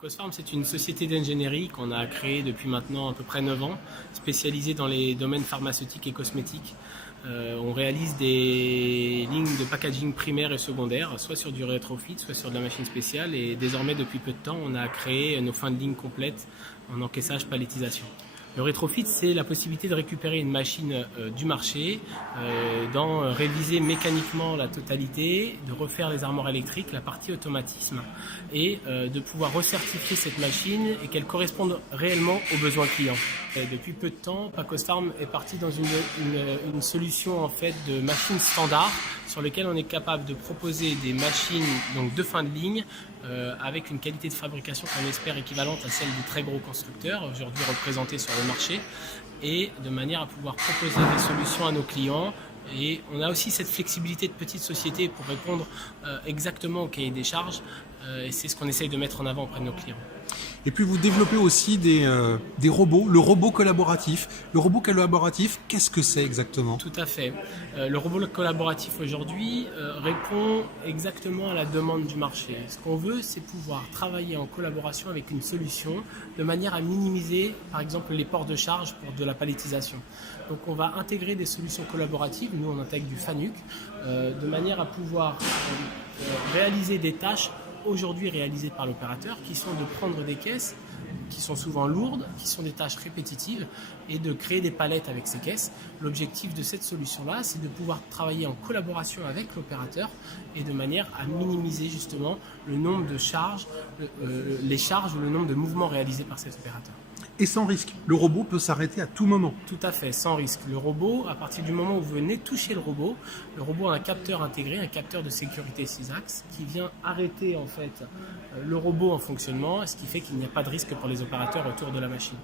Pacosfarm, c'est une société d'ingénierie qu'on a créée depuis maintenant à peu près 9 ans, spécialisée dans les domaines pharmaceutiques et cosmétiques. On réalise des lignes de packaging primaire et secondaire, soit sur du rétrofit, soit sur de la machine spéciale. Et désormais, depuis peu de temps, on a créé nos fins de ligne complètes en encaissage palettisation. Le rétrofit, c'est la possibilité de récupérer une machine du marché, d'en réviser mécaniquement la totalité, de refaire les armoires électriques, la partie automatisme, et de pouvoir recertifier cette machine et qu'elle corresponde réellement aux besoins clients. Depuis peu de temps, Pacosfarm est parti dans une solution en fait de machines standard sur lesquelles on est capable de proposer des machines donc de fin de ligne avec une qualité de fabrication qu'on espère équivalente à celle des très gros constructeurs aujourd'hui représentés sur le marché, et de manière à pouvoir proposer des solutions à nos clients. Et on a aussi cette flexibilité de petite société pour répondre exactement au cahier des charges, et c'est ce qu'on essaye de mettre en avant auprès de nos clients. Et puis vous développez aussi des robots, le robot collaboratif. Le robot collaboratif, qu'est-ce que c'est exactement ? Tout à fait. Le robot collaboratif aujourd'hui répond exactement à la demande du marché. Ce qu'on veut, c'est pouvoir travailler en collaboration avec une solution de manière à minimiser, par exemple, les ports de charge pour de la palettisation. Donc on va intégrer des solutions collaboratives, nous on intègre du FANUC, de manière à pouvoir réaliser des tâches aujourd'hui réalisées par l'opérateur, qui sont de prendre des caisses qui sont souvent lourdes, qui sont des tâches répétitives, et de créer des palettes avec ces caisses. L'objectif de cette solution-là, c'est de pouvoir travailler en collaboration avec l'opérateur et de manière à minimiser justement le nombre de charges, les charges ou le nombre de mouvements réalisés par cet opérateur. Et sans risque, le robot peut s'arrêter à tout moment. Tout à fait, sans risque. Le robot, à partir du moment où vous venez toucher le robot a un capteur intégré, un capteur de sécurité 6 axes, qui vient arrêter en fait le robot en fonctionnement, ce qui fait qu'il n'y a pas de risque pour les opérateurs autour de la machine.